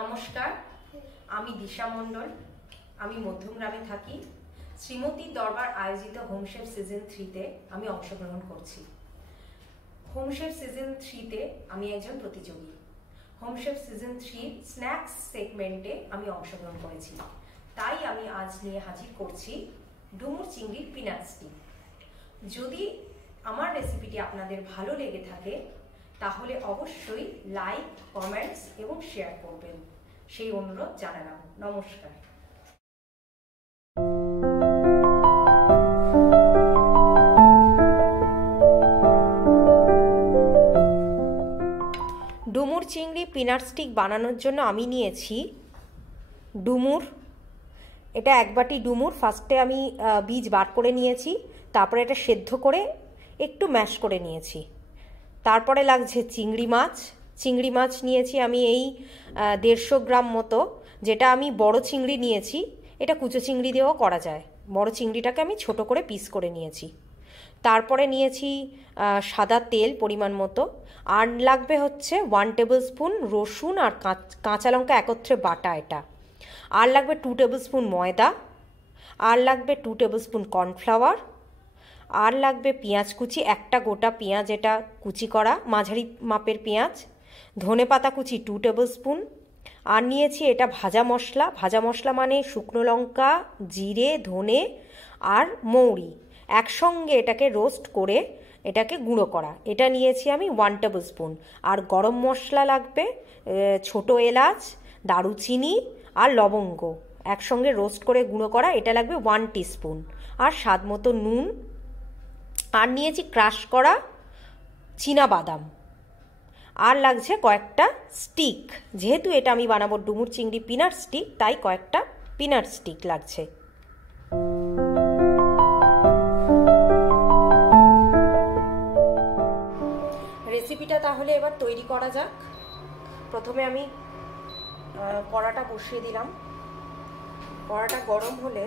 নমস্কার, আমি দিশা মণ্ডল। আমি মধ্যমগ্রামে থাকি। শ্রীমতী দরবার আয়োজিত হোম শেফ সিজন 3-তে আমি অংশগ্রহণ করছি। হোম শেফ সিজন 3-তে আমি একজন প্রতিযোগী। হোম শেফ সিজন 3 স্ন্যাক্স সেগমেন্টে আমি অংশগ্রহণ করেছি। তাই আমি আজ নিয়ে হাজির করছি ডুমুর চিংড়ির পিনাট স্টিক। যদি আমার রেসিপিটি আপনাদের ভালো লেগে থাকে তাহলে অবশ্যই লাইক, কমেন্টস এবং শেয়ার করবেন, সেই অনুরোধ জানালাম। নমস্কার। ডুমুর চিংড়ি পিনাট স্টিক বানানোর জন্য আমি নিয়েছি ডুমুর। এটা এক বাটি ডুমুর। ফার্স্টে আমি বীজ বার করে নিয়েছি, তারপরে এটা সেদ্ধ করে একটু ম্যাশ করে নিয়েছি। তারপরে লাগছে চিংড়ি মাছ। চিংড়ি মাছ নিয়েছি আমি এই 150 গ্রাম মতো, যেটা আমি বড় চিংড়ি নিয়েছি। এটা কুচো চিংড়ি দিয়েও করা যায়। বড় চিংড়িটাকে আমি ছোট করে পিস করে নিয়েছি। তারপরে নিয়েছি সাদা তেল পরিমাণ মতো, আর লাগবে হচ্ছে 1 টেবিল স্পুন রসুন আর কাঁচা লঙ্কা একত্রে বাটা এটা, আর লাগবে 2 টেবিল স্পুন ময়দা, আর লাগবে 2 টেবিল স্পুন কর্নফ্লাওয়ার, আর লাগবে পেঁয়াজ কুচি, একটা গোটা পেঁয়াজ, এটা কুচি করা মাঝারি মাপের পেঁয়াজ, ধনেপাতা কুচি 2 টেবিল স্পুন, আর নিয়েছি এটা ভাজা মশলা। ভাজা মশলা মানে শুকনো লঙ্কা, জিরে, ধনে আর মৌরি একসঙ্গে এটাকে রোস্ট করে এটাকে গুঁড়ো করা, এটা নিয়েছি আমি 1 টেবিল স্পুন। আর গরম মশলা লাগবে, ছোট এলাচ, দারুচিনি আর লবঙ্গ একসঙ্গে রোস্ট করে গুঁড়ো করা, এটা লাগবে 1 টিস্পুন। আর স্বাদ মতো নুন, আর নিয়েছি ক্রাশ করা চীনা বাদাম, আর লাগছে কয়েকটা স্টিক। যেহেতু এটা আমি বানাবো ডুমুর চিংড়ি পিনাট স্টিক, তাই কয়েকটা পিনাট স্টিক লাগছে। রেসিপিটা তাহলে এবার তৈরি করা যাক। প্রথমে আমি কড়াটা বসিয়ে দিলাম। কড়াটা গরম হলে,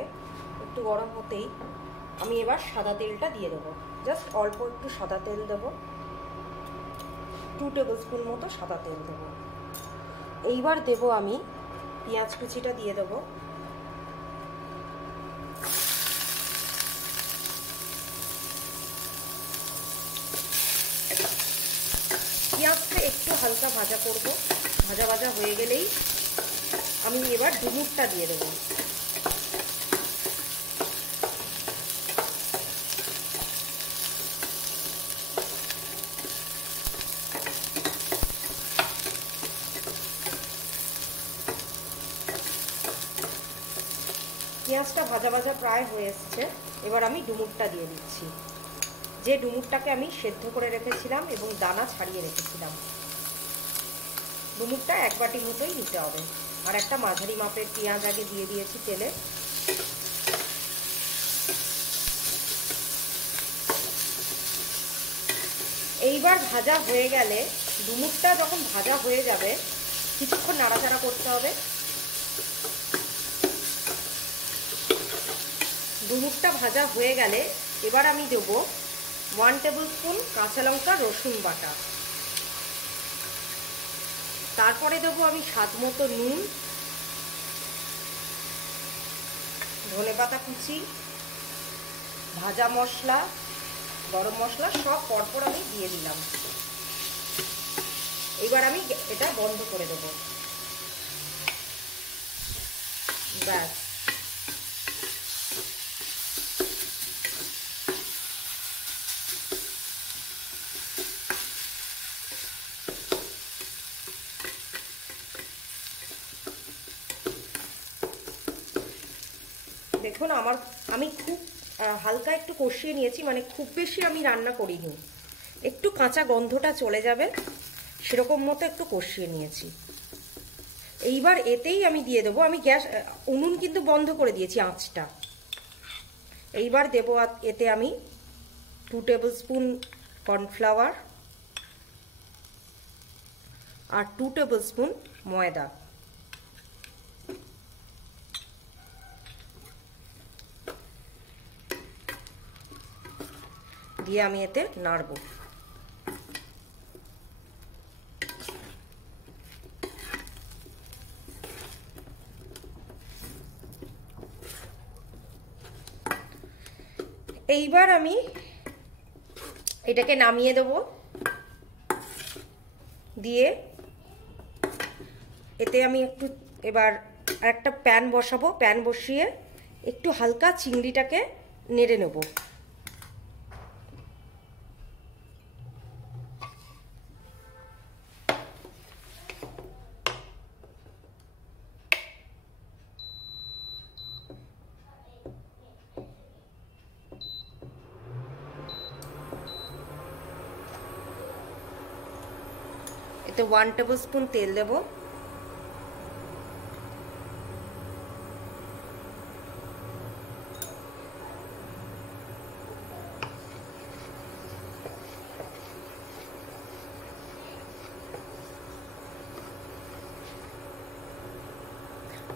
একটু গরম হতেই আমি এবার সাদা তেলটা দিয়ে দেবো। জাস্ট অল্প একটু সাদা তেল দেবো, 2 টেবিল স্পুন মতো সাদা তেল দেবো। এইবার দেবো আমি পেঁয়াজ কুচিটা দিয়ে দেবো। পেঁয়াজটা একটু হালকা ভাজা করব। ভাজা ভাজা হয়ে গেলেই আমি এবার ডুমুরটা দিয়ে দেবো। পেঁয়াজটা ভাজা ভাজা প্রায় হয়ে এসছে। এবার আমি ডুমুরটা দিয়ে দিচ্ছি, যে ডুমুরটাকে আমি সেদ্ধ করে রেখেছিলাম এবং দানা ছাড়িয়ে রেখেছিলাম। ডুমুরটা 1 বাটি মতোই নিতে হবে। আর একটা মাঝারি মাপের পেঁয়াজ আগে দিয়ে দিয়েছি তেলে। এইবার ভাজা হয়ে গেলে, ডুমুরটা যখন ভাজা হয়ে যাবে কিছুক্ষণ নাড়াচাড়া করতে হবে। ডুমুরটা ভাজা হয়ে গেলে এবার আমি দেব 1 টেবিল স্পুন কাঁচা লঙ্কা রসুন বাটা। তারপরে দেবো আমি স্বাদ মতো নুন, ধনেপাতা কুচি, ভাজা মশলা, গরম মশলা সব পরপর আমি দিয়ে দিলাম। এবার আমি এটা বন্ধ করে দেবো। ব্যাস, দেখুন আমি খুব হালকা একটু কষিয়ে নিয়েছি, মানে খুব বেশি আমি রান্না করিনি। একটু কাঁচা গন্ধটা চলে যাবে সেরকম মতো একটু কষিয়ে নিয়েছি। এইবার এতেই আমি দিয়ে দেবো, আমি উনুন কিন্তু বন্ধ করে দিয়েছি আঁচটা। এইবার দেবো এতে আমি 2 টেবিল স্পুন কর্নফ্লাওয়ার আর 2 টেবিল স্পুন ময়দা। দিয়ে আমি এতে নাড়বো। এইবার আমি এটাকে নামিয়ে দেব, দিয়ে এতে আমি একটু এবার একটা প্যান বসাবো, প্যান বসিয়ে একটু হালকা চিংড়িটাকে নেড়ে নেব। এতে 1 টেবিল স্পুন তেল দেব,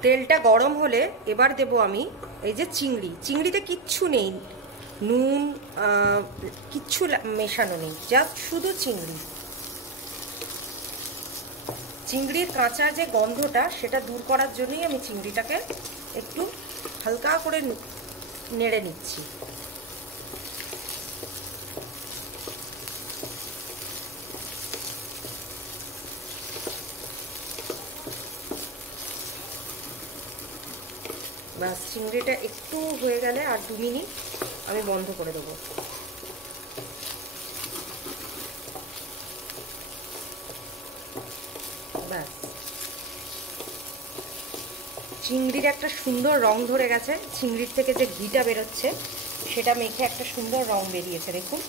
তেলটা গরম হলে এবার দেব আমি এই যে চিংড়ি। চিংড়িতে কিচ্ছু নেই, নুন কিচ্ছু মেশানো নেই, জাস্ট শুধু চিংড়ি। চিংড়ির কাঁচা যে গন্ধটা সেটা দূর করার জন্যই আমি চিংড়িটাকে একটু হালকা করে নেড়ে নিচ্ছি। ব্যাস, চিংড়িটা একটু হয়ে গেলে আর 2 মিনিট আমি বন্ধ করে দেবো। ব্যাস, চিংড়ির একটা সুন্দর রং ধরে গেছে, চিংড়ির থেকে যে ঘিটা বেরোচ্ছে সেটা মেখে একটা সুন্দর রং বেরিয়েছে, দেখুন।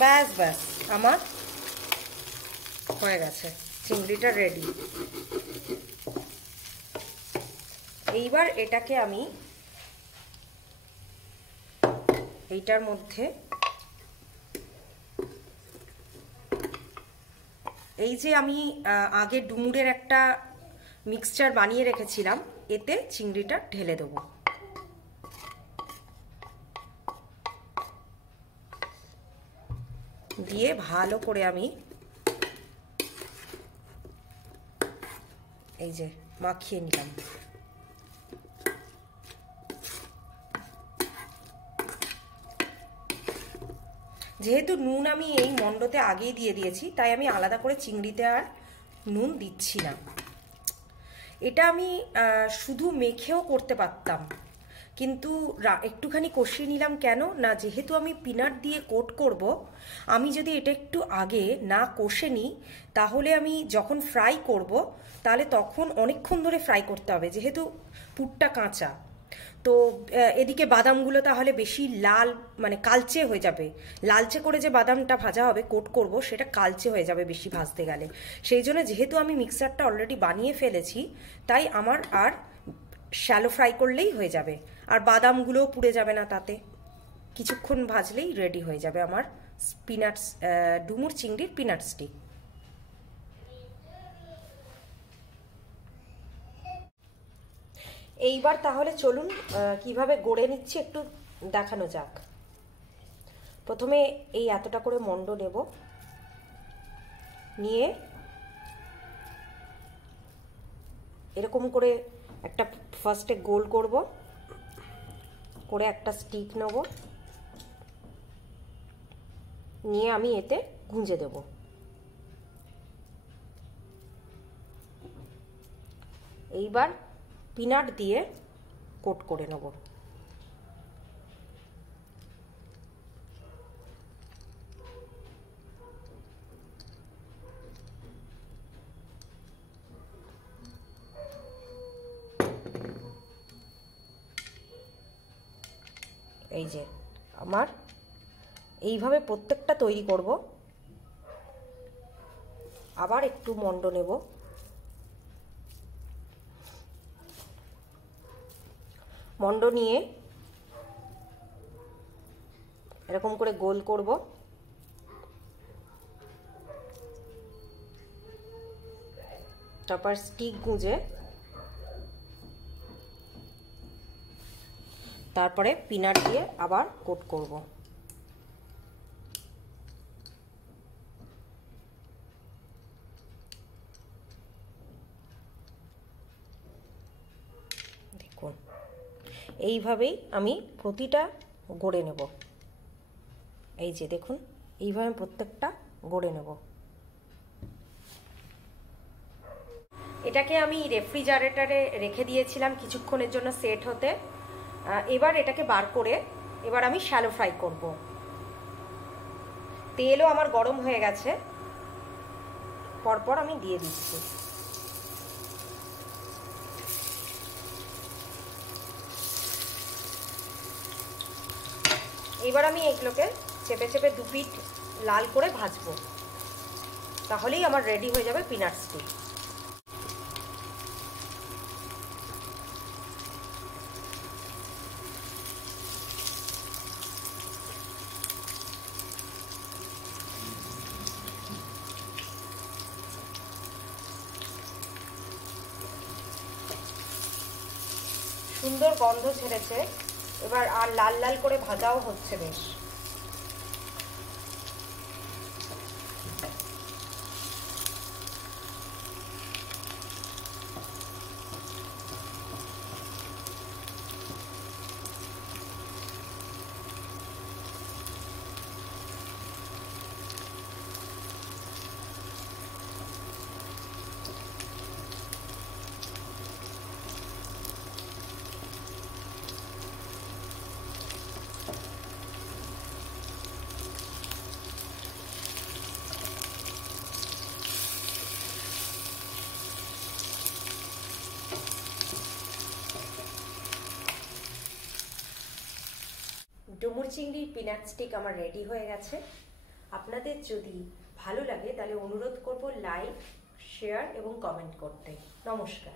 ব্যাস ব্যাস, আমার হয়ে গেছে, চিংড়িটা রেডি। এইবার এটাকে আমি এইটার মধ্যে এই যে আমি আগে ডুমুরের একটা মিক্সচার বানিয়ে রেখেছিলাম, এতে চিংড়িটা ঢেলে দেবো। দিয়ে ভালো করে আমি এই যে মাখিয়ে নিলাম। যেহেতু নুন আমি এই মন্ডতে আগেই দিয়ে দিয়েছি, তাই আমি আলাদা করে চিংড়িতে আর নুন দিচ্ছি না। এটা আমি শুধু মেখেও করতে পারতাম, কিন্তু একটুখানি কষিয়ে নিলাম। কেন না, যেহেতু আমি পিনাট দিয়ে কোট করব, আমি যদি এটা একটু আগে না কষে নিই, তাহলে আমি যখন ফ্রাই করব তাহলে তখন অনেকক্ষণ ধরে ফ্রাই করতে হবে, যেহেতু পুরটা কাঁচা। তো এদিকে বাদামগুলো তাহলে বেশি লাল, মানে কালচে হয়ে যাবে। লালচে করে যে বাদামটা ভাজা হবে, কোট করব, সেটা কালচে হয়ে যাবে বেশি ভাজতে গেলে। সেই জন্য যেহেতু আমি মিক্সারটা অলরেডি বানিয়ে ফেলেছি, তাই আমার আর শ্যালো ফ্রাই করলেই হয়ে যাবে, আর বাদামগুলোও পুড়ে যাবে না, তাতে কিছুক্ষণ ভাজলেই রেডি হয়ে যাবে আমার পিনাটস, ডুমুর চিংড়ির পিনাট স্টিক। এইবার তাহলে চলুন কিভাবে গড়ে নিচ্ছি একটু দেখানো যাক। প্রথমে এই এতটা করে মন্ড নেব, নিয়ে এরকম করে একটা ফার্স্টে গোল করব, করে একটা স্টিক নেব, নিয়ে আমি এতে গুঁজে দেব। এইবার পিনাট দিয়ে কোট করে নেব। এই যে আমার এইভাবে প্রত্যেকটা তৈরি করব। আবার একটু মন্ড নেব, মন্ড নিয়ে এরকম করে গোল করব, তারপর স্টিক গুঁজে তারপরে পিনাট দিয়ে আবার কোট করব। দেখুন, এইভাবেই আমি প্রতিটা গড়ে নেব। এই যে দেখুন, এইভাবে প্রত্যেকটা গড়ে নেব। এটাকে আমি রেফ্রিজারেটরে রেখে দিয়েছিলাম কিছুক্ষণের জন্য সেট হতে। এবার এটাকে বার করে এবার আমি শ্যালো ফ্রাই করব। তেলও আমার গরম হয়ে গেছে, পরপর আমি দিয়ে দিচ্ছি। এবার আমি এগুলোকে চেপে চেপে দু পিঠ লাল করে ভাজবো, তাহলেই আমার রেডি হয়ে যাবে পিনাট স্টিক। সুন্দর গন্ধ ছেড়েছে, এবার আর লাল লাল করে ভাজাও হচ্ছে বেশ। ডুমুর চিংড়ির পিনাট স্টিক আমার রেডি হয়ে গেছে। আপনাদের যদি ভালো লাগে তাহলে অনুরোধ করব লাইক, শেয়ার এবং কমেন্ট করতে। নমস্কার।